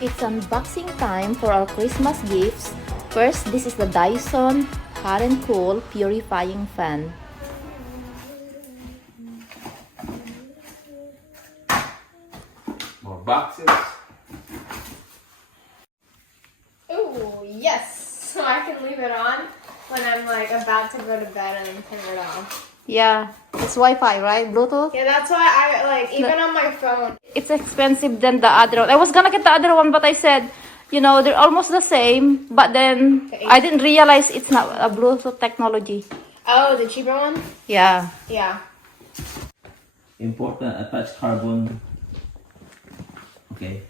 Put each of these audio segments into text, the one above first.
It's unboxing time for our Christmas gifts. First, this is the Dyson Hot and Cool Purifying Fan. More boxes. Ooh, yes! So I can leave it on when I'm like about to go to bed and then turn it off. Yeah, it's Wi-Fi, right? Bluetooth? Yeah, that's why I like, even on my phone. It's expensive than the other one. I was gonna get the other one, but I said, you know, they're almost the same. But then I didn't realize it's not a Bluetooth technology. Oh, the cheaper one? Yeah. Yeah. Important attached carbon. Okay.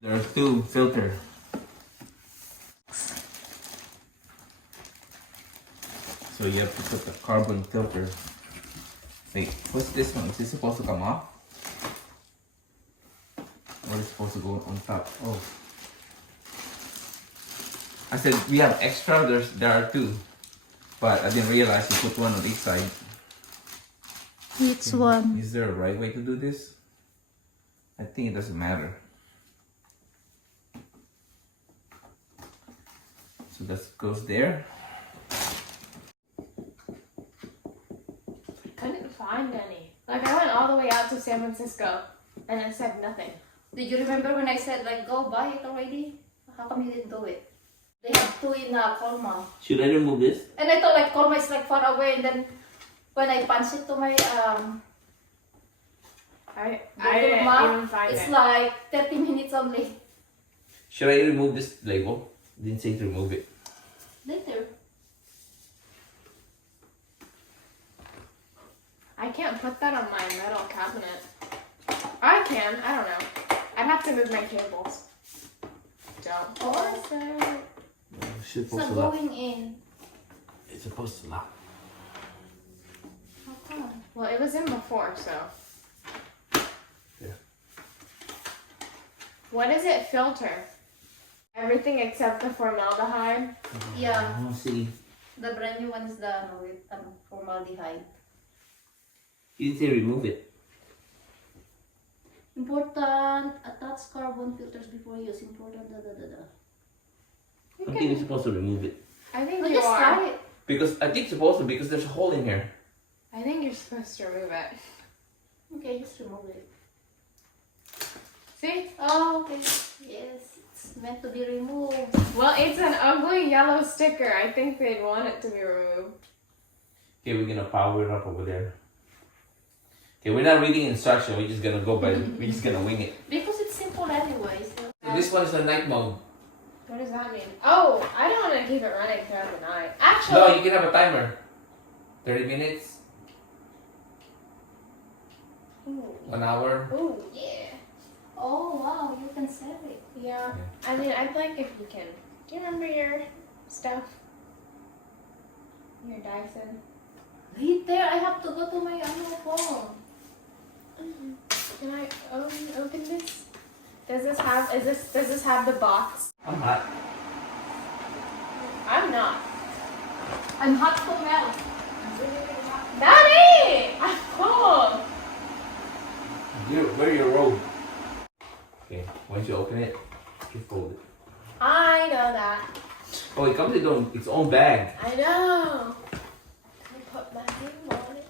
There are two filters. So you have to put the carbon filter. Wait, what's this one? Is this supposed to come off? Or is it supposed to go on top? Oh. I said we have extra, there are two. But I didn't realize you put one on each side. It's one. Is there a right way to do this? I think it doesn't matter. So that goes there. Couldn't find any. Like, I went all the way out to San Francisco and it said nothing. Did you remember when I said, like, go buy it already? How come you didn't do it? They have two in Colma. Should I remove this? And I thought, like, Colma is, like, far away. And then when I punch it to my I Google didn't map, even find it's it. like 30 minutes only. Should I remove this label? Didn't say to remove it. Later. I can't put that on my metal cabinet. I can, I don't know. I'd have to move my cables. Don't force it. It's It's supposed not to lock. going in. It's supposed to lock. How come? Well, it was in before, so. Yeah. What does it filter? Everything except the formaldehyde. Yeah, Oh, see. the brand new one is the with formaldehyde. You didn't say remove it. Important, attach carbon filters before use. Important, da da da da. I think you're supposed to remove it. I think Well, you just are. try it. Because I think it's supposed to because there's a hole in here. I think you're supposed to remove it. Okay, just remove it. See? Oh, okay. Yes, it's meant to be removed. Well, it's an ugly yellow sticker. I think they'd want it to be removed. Okay, we're gonna power it up over there. Okay, we're not reading instruction. We're just gonna go by. We're just gonna wing it. Because it's simple anyway. So this one is a night mode. What does that mean? Oh, I don't want to keep it running throughout the night. Actually, No, you can have a timer. 30 minutes, Ooh. 1 hour. Ooh, yeah. Oh wow, you can save it. Yeah. I mean, I'd like if you can. Do you remember your stuff? Your Dyson? Wait there, I have to go to my other phone. Can I open this? Does this have the box? I'm hot. I'm not. I'm hot to melt. Daddy! I'm cold. Where your robe? Okay, once you open it, you fold it. I know that. Oh, it comes in its own bag. I know. I put my name on it.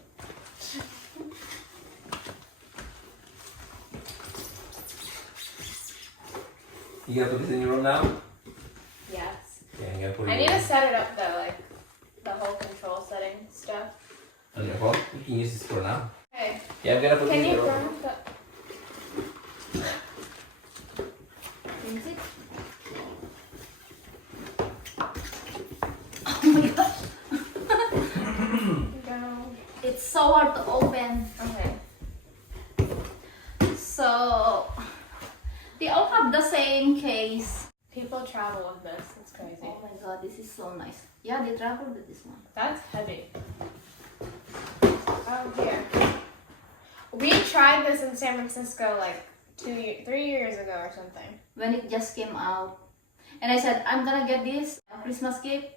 You gonna put this in your room now? Yes. Yeah, you gotta put it I in need your to set it up though, like the whole control setting stuff. on your phone. You can use this for now. Okay. Yeah, I'm gonna put Can this in you your room. grab the? Is it? Oh my gosh. Go. It's so hard to open. Okay. So they all have the same case. People travel with this. It's crazy. Oh my god, this is so nice. Yeah, they traveled with this one. That's heavy. Oh, here. We tried this in San Francisco like 3 years ago or something. When it just came out. And I said, I'm gonna get this a Christmas gift.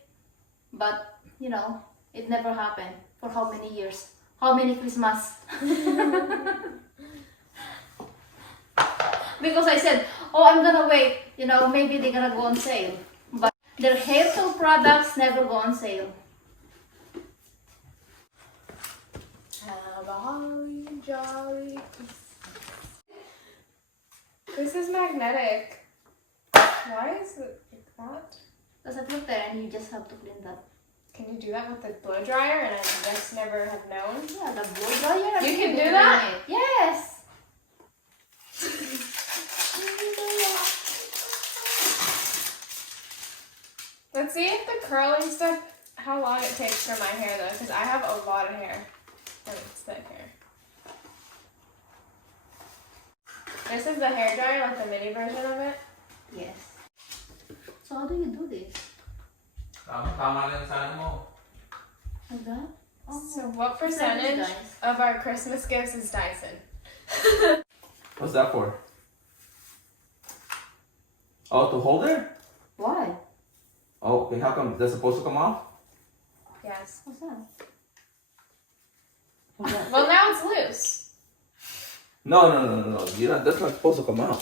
But, you know, it never happened. For how many years? How many Christmas? Because I said, oh, I'm gonna wait. You know, maybe they're gonna go on sale. But their hair tool products never go on sale. Have a holly jolly Christmas. This is magnetic. Why is it like that? Does it look there and you just have to clean that? Can you do that with the blow dryer and I just never have known? Yeah, the blow dryer. You can do that? Yes. Let's see if the curling stuff, how long it takes for my hair though, because I have a lot of hair. And it's thick hair. This is the hair dryer, like the mini version of it. Yes. So how do you do this? Tama lang sana mo. Like that? Oh. So what percentage guys. of our Christmas gifts is Dyson? What's that for? Oh, to hold it? Why? Oh, okay. How come that's supposed to come off? Yes. What's that? What's that? Well, now it's loose. No. That's not supposed to come out.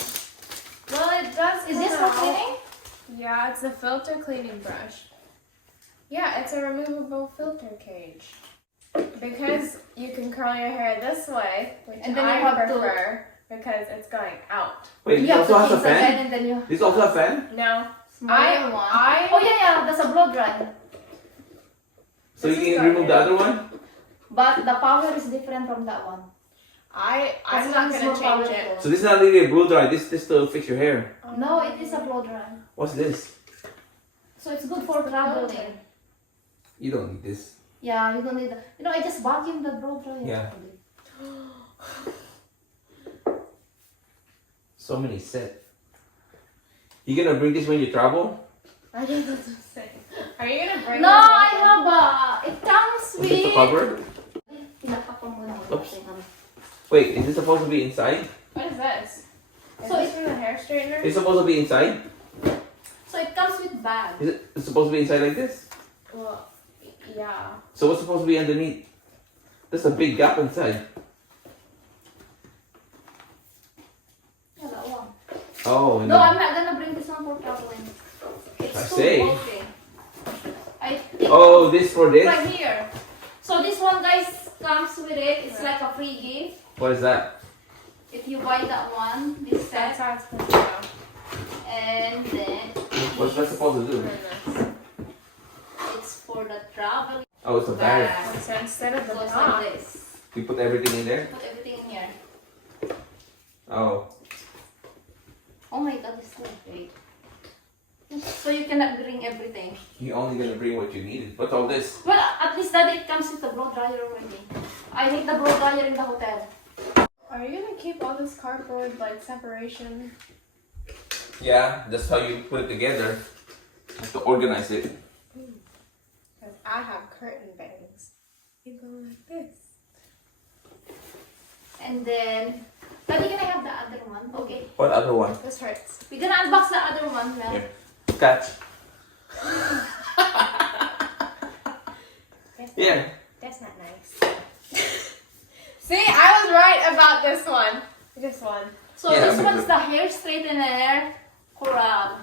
Well, it does. Is this come for out. cleaning? Yeah, it's a filter cleaning brush. Yeah, it's a removable filter cage. Because you can curl your hair this way, which And then you I have to- prefer because it's going out. Wait, You this have to also has a fix the head fan? and then you This also has a fan? No. smaller one. I- Oh yeah, that's a blow dryer. So This you is can not remove it. the other one? But the power is different from that one. I'm That's not one gonna is more change powerful. it. So this is not really a blow dry. This to fix your hair. No, it is a blow dryer. What's this? So it's good for traveling. You don't need this. Yeah, you don't need the, you know, I just vacuum the blow dryer. Yeah. So many sets. You gonna bring this when you travel? I think that's what I'm saying. Are you gonna bring No, this I with have a, it comes Is this the with... cover? Pinapakpan mo na. Oops. Wait, is this supposed to be inside? What is this? Is So this from the hair straightener? It's supposed to be inside? So it comes with bag. Is it supposed to be inside like this? Well, yeah. So what's supposed to be underneath? There's a big gap inside. Yeah, that one. Oh, and No, then- I'm not gonna bring this one for traveling. It's I too say. bulky. I think Oh, this for this? right here. So this one, guys, comes with it. It's like a free gift. What is that? If you buy that one, this That's set, how it's supposed to go. and then What's that supposed to do? it's for the travel Oh, it's a bag. bag. So instead of the Goes top, like this. You put everything in there? Put everything in here. Oh. Oh my god, it's so great. So you cannot bring everything. You're only gonna bring what you needed. What's all this? Well, at least that it comes with the blow dryer already. I hate the blow dryer in the hotel. are you gonna keep all this cardboard like separation? Yeah, that's how you put it together. You have to organize it. Because I have curtain bangs. You go like this. And then, Daddy, can I have the other one? Okay. What other one? This hurts. We're gonna unbox the other one now. Here. Catch. Yeah. That's not nice. See, I was right about this one. This one. So Yeah, this but one's the hair straightener coral.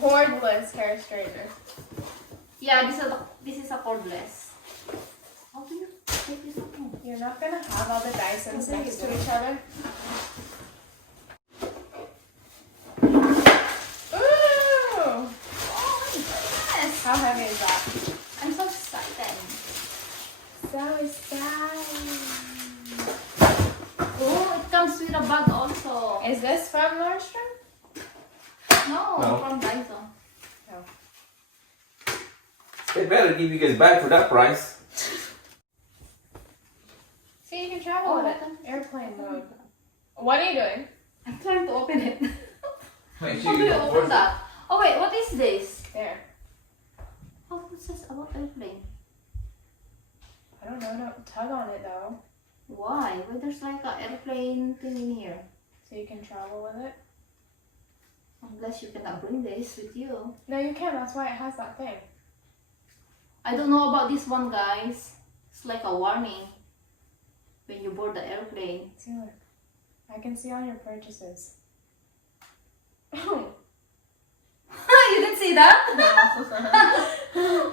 Cordless hair straightener. Yeah, this is a cordless. How do you take this out? You're not gonna have all the Dysons Okay, next you to do. each other. Ooh! Oh my goodness! How heavy is that? I'm so excited. So exciting. Oh, it comes with a bag also. Is this from Nordstrom? No, No. from Dyson. No. They better give you guys back for that price. See, you can travel Oh, with it. okay. Airplane mode. What are you doing? I'm trying to open it. Make How do you open that? Oh wait, what is this? There. Oh, what's this about airplane? I don't know. Don't tug on it though. Why? Why there's like an airplane thing in here? So you can travel with it. Unless you cannot bring this with you. No, you can. That's why it has that thing. I don't know about this one, guys. It's like a warning when you board the airplane. See, look. I can see all your purchases. Oh. You didn't see that? No.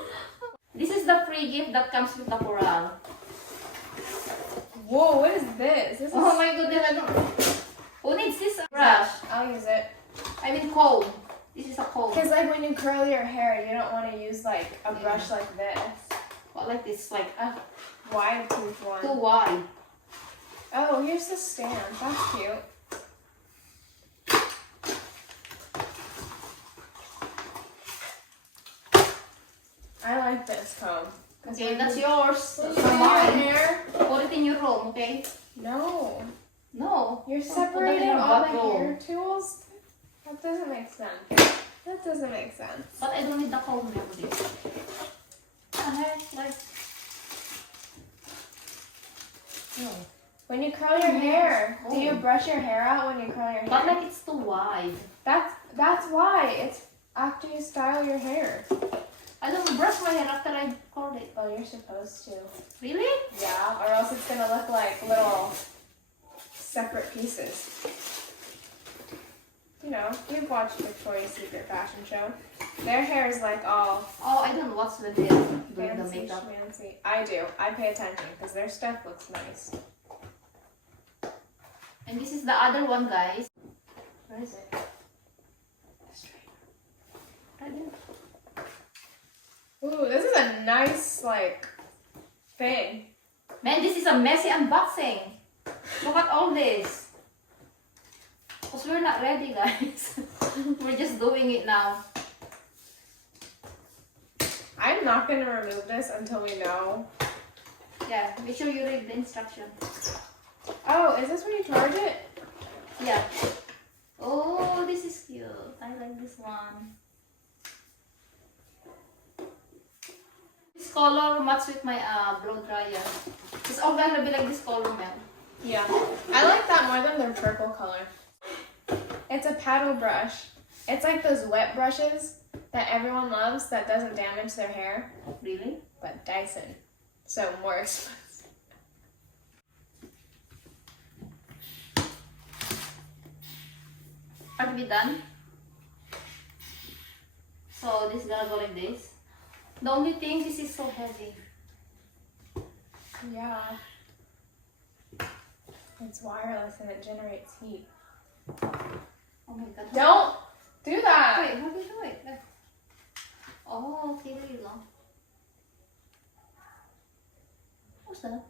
This is the free gift that comes with the coral. Whoa, what is this? This is... Oh my goodness, I don't... Who needs this brush? I'll use it. I mean comb. This is a comb. Because like when you curl your hair, you don't want to use like a brush like this. What, like this, like A wide tooth one. too wide. Oh, here's the stand. That's cute. I like this comb. Okay, that's yours. That's Put it in your mine. hair. Put it in your room, okay? No. No. You're Don't put that in separating your all the bathroom. hair tools? That doesn't make sense. That doesn't make sense. But I don't need the comb for this. Like... No. When you curl your hair, do you brush your hair out when you curl your hair? But like it's too wide. That's why. It's after you style your hair. I don't brush my hair after I curl it. Oh, you're supposed to. Really? Yeah, or else it's gonna look like little separate pieces. You know, you've watched Victoria's Secret fashion show. Their hair is like all Oh, I don't watch when they're doing the fancy makeup. schmancy. I do. I pay attention because their stuff looks nice. And this is the other one, guys. Where is it? Right there. Ooh, this is a nice like thing. Man, this is a messy unboxing. Look at all this. Because we're not ready, guys. We're just doing it now. I'm not gonna remove this until we know. Yeah, make sure you read the instructions. Oh, is this where you charge it? Yeah. Oh, this is cute. I like this one. This color match with my blow dryer. It's all gonna be like this color, man. Yeah. I like that more than their purple color. It's a paddle brush. It's like those wet brushes that everyone loves that doesn't damage their hair, Really? but Dyson. So more expensive. Are we done? So this is gonna go like this. The only thing, this is so heavy. Yeah. It's wireless and it generates heat. Oh my god. Don't do that! Wait, how do you do it? Like... Oh, okay, there you go. What's that?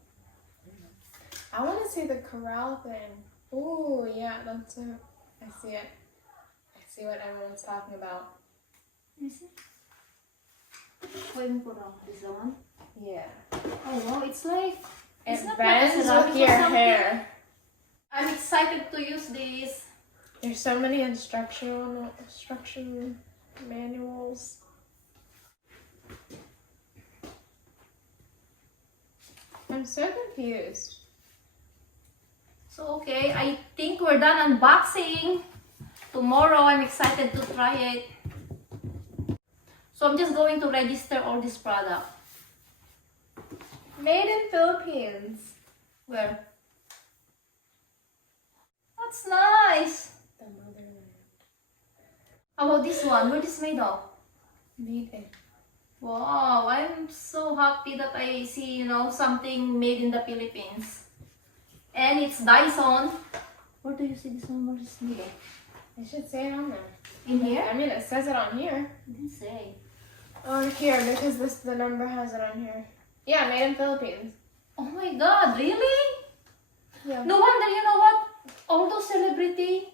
I want to see the corral thing. Ooh, yeah, that's it. I see it. I see what everyone's talking about. Let me see. Wait, me put on this one. Yeah. Oh no, it's like... It's It not bends like a ceramic with or your something. hair. I'm excited to use this. There's so many instruction manuals. I'm so confused. So okay, I think we're done unboxing. Tomorrow I'm excited to try it. So I'm just going to register all this product. Made in Philippines. Where? That's nice. The motherland. How about this one? Where is made of? Made in. Wow, I'm so happy that I see, something made in the Philippines. And it's Dyson. Where do you see this one? Where is made of? It should say it on there. In here? I mean, it says it on here. It didn't say. On here, because the number has it on here. Yeah, made in Philippines. Oh my god, really? Yeah. No wonder, you know what? All those celebrity,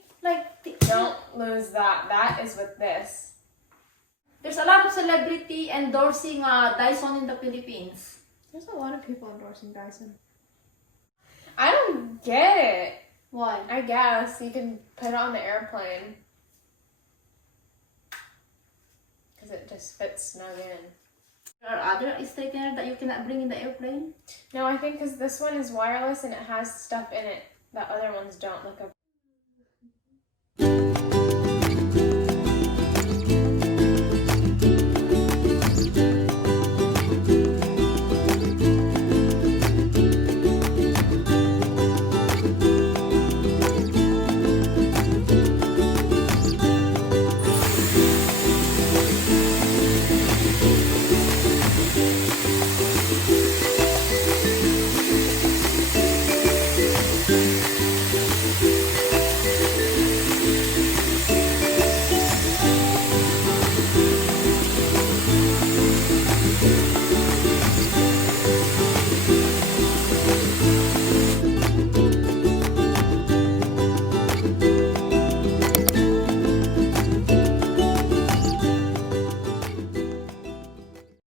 Don't lose that. That is with this. there's a lot of celebrity endorsing Dyson in the Philippines. There's a lot of people endorsing Dyson. I don't get it. Why? I guess you can put it on the airplane. Because it just fits snug in. There are other straightener that you cannot bring in the airplane? No, I think because this one is wireless and it has stuff in it that other ones don't. Like a